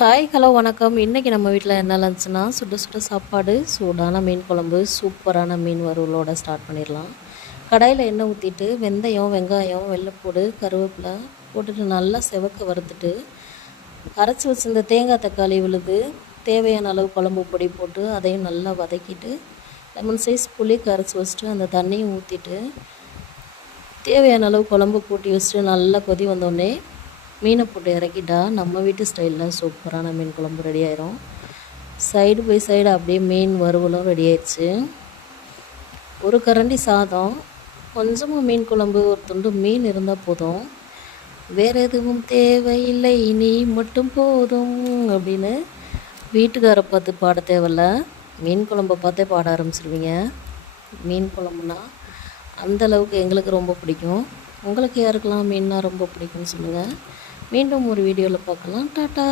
Hi hello வணக்கம். இன்றைக்கி நம்ம வீட்டில் என்ன லஞ்சுனா சுட சுட சாப்பாடு, சூடான மீன் குழம்பு, சூப்பரான மீன் வறுவலோடு ஸ்டார்ட் பண்ணிடலாம். கடாயில் எண்ணெய் ஊற்றிட்டு வெந்தயம், வெங்காயம், வெள்ளைப்பூடு, கருவேப்பிலை போட்டுட்டு நல்லா செவக்க வறுத்துட்டு அரைச்சி வச்சிருந்த தேங்காய் தக்காளி விழுது தேவையான அளவு குழம்பு பொடி போட்டு அதையும் நல்லா வதக்கிட்டு லெமன் சைஸ் புளி கரைச்சி வச்சுட்டு அந்த தண்ணியும் ஊற்றிட்டு தேவையான அளவு குழம்பு கூட்டி வச்சுட்டு நல்லா கொதி வந்தோடனே மீனை போட்டு இறக்கிட்டா நம்ம வீட்டு ஸ்டைலில் சூப்பரான மீன் குழம்பு ரெடி ஆயிரும். சைடு பை சைடு அப்படியே மீன் வறுவலும் ரெடி ஆயிடுச்சு. ஒரு கரண்டி சாதம், கொஞ்சமாக மீன் குழம்பு, ஒரு துண்டு மீன் இருந்தால் போதும், வேறு எதுவும் தேவையில்லை நீ மட்டும் போதும் அப்படின்னு வீட்டுக்காரை பார்த்து பாட தேவையில்ல, மீன் குழம்பை பார்த்தே பாட ஆரம்பிச்சிருவீங்க. மீன் குழம்புனா அந்தளவுக்கு எங்களுக்கு ரொம்ப பிடிக்கும். உங்களுக்கு யாருக்கெல்லாம் மீன்னா ரொம்ப பிடிக்கும்னு சொல்லுங்கள். மீண்டும் ஒரு வீடியோவில் பார்க்கலாம். டாட்டா.